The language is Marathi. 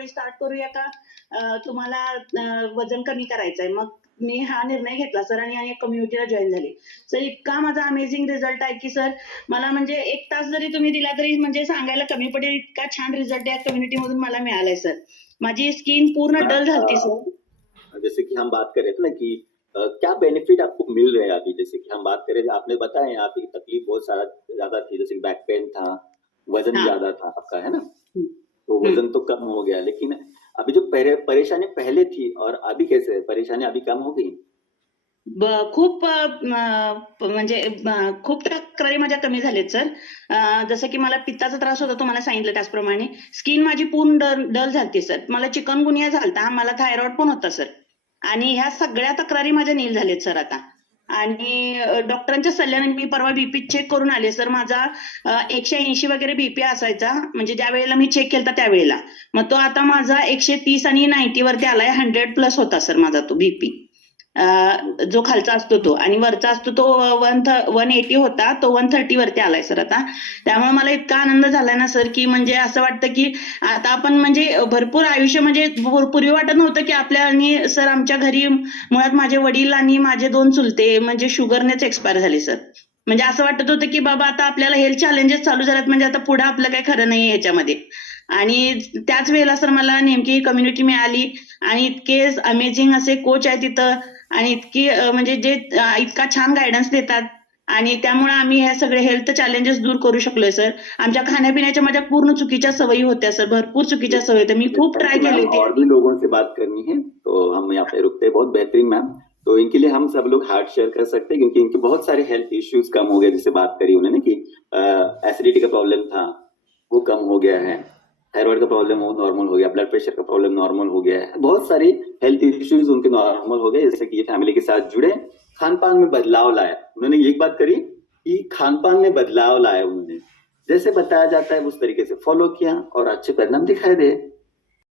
गोळी स्टार्ट करूया का? तुम्हाला वजन कमी करायचं आहे मग मी हा निर्णय घेतला सर आणि आणि कम्युनिटीला जॉईन झाले. सर इतका माझा अमेझिंग रिझल्ट आहे की सर मला म्हणजे एक तास जरी तुम्ही दिला तरी म्हणजे सांगायला कमी पडेल इतका छान रिझल्ट या कम्युनिटी मधून मला मिळालाय सर. माझी स्किन पूर्ण डल झाली सर. जैसे कि हम बात कर ना कि क्या बेनिफिट आपको मिल रहे हैं अभी? जैसे कि हम बात करें आपने बताया आपकी तकलीफ बहुत सारा ज्यादा थी जैसे बैक पेन था वजन। ज्यादा था आपका है ना। तो वजन तो कम हो गया लेकिन अभी जो परे, परेशानी पहले थी और अभी कैसे है परेशानी अभी कम हो गई खूप म्हणजे खूप तक्रारी माझ्या कमी झाल्यात सर. जसं की मला पित्ताचा त्रास होता तुम्हाला सांगितलं त्याचप्रमाणे. स्किन माझी पूर्ण डल झालती सर. मला चिकनगुनिया झालता मला थायरॉइड पण होता सर. आणि ह्या सगळ्या तक्रारी माझ्या नील झाल्यात सर आता. आणि डॉक्टरांच्या सल्ल्याने मी परवा बीपी चेक करून आले. सर माझा एकशे ऐंशी वगैरे बीपी असायचा. म्हणजे ज्या वेळेला मी चेक केलता त्यावेळेला मग तो आता माझा एकशे तीस आणि नाईन्टी वरती आलाय. हंड्रेड प्लस होता सर माझा तो बीपी जो खालचा असतो तो. आणि वरचा असतो तो वन वन एटी होता तो वन थर्टी वरती आलाय सर आता. त्यामुळे मला इतका आनंद झालाय ना सर की म्हणजे असं वाटतं की आता आपण म्हणजे भरपूर आयुष्य म्हणजे पूर्वी वाटत नव्हतं की आपल्या आणि सर आमच्या घरी मुळात माझे वडील आणि माझे दोन चुलते म्हणजे शुगरनेच एक्सपायर झाले सर. म्हणजे असं वाटत होतं की बाबा आता आपल्याला हेल्थ चॅलेंजेस चालू झाल्यात म्हणजे आता पुढे आपलं काही खरं नाही ह्याच्यामध्ये. आणि त्याच वेळेला सर मला नेमकी कम्युनिटी मिळाली आणि इतके अमेझिंग असे कोच आहे तिथं आणि इतकी म्हणजे जे इतका छान गायडन्स देतात आणि त्यामुळे आम्ही हे सगळे हेल्थ चॅलेंजेस दूर करू शकलोय सर आमच्या खाण्यापिण्याच्या माझ्या पूर्ण चुकीच्या सवयी होत्या सर भरपूर चुकीच्या सवयी होत्या. मी खूप ट्राय केले. होते. और भी लोगों से बात करनी है तो हम यहाँ पे रुकते हैं। बहुत बेहतरीन मैम तो इनके लिए हम सब लोग हार्ट शेयर कर सकते हैं क्योंकि इनके बहुत सारे हेल्थ इश्यूज कम हो गए जैसे बात करी उन्होंने कि एसिडिटी का प्रॉब्लम था वो कम हो गया है। थायराइड का प्रॉब्लम हो नॉर्मल हो गया ब्लड प्रेशर का प्रॉब्लम नॉर्मल हो गया है। बहुत सारी हेल्थ इश्यूज़ उनके नॉर्मल हो गए, जैसे कि ये फैमिली के साथ जुड़े खान पान में बदलाव लाया उन्होंने एक बात करी कि खान पान में बदलाव लाया उन्होंने। जैसे बताया जाता है, उस तरीके से फॉलो किया और अच्छे परिणाम दिखाई दे।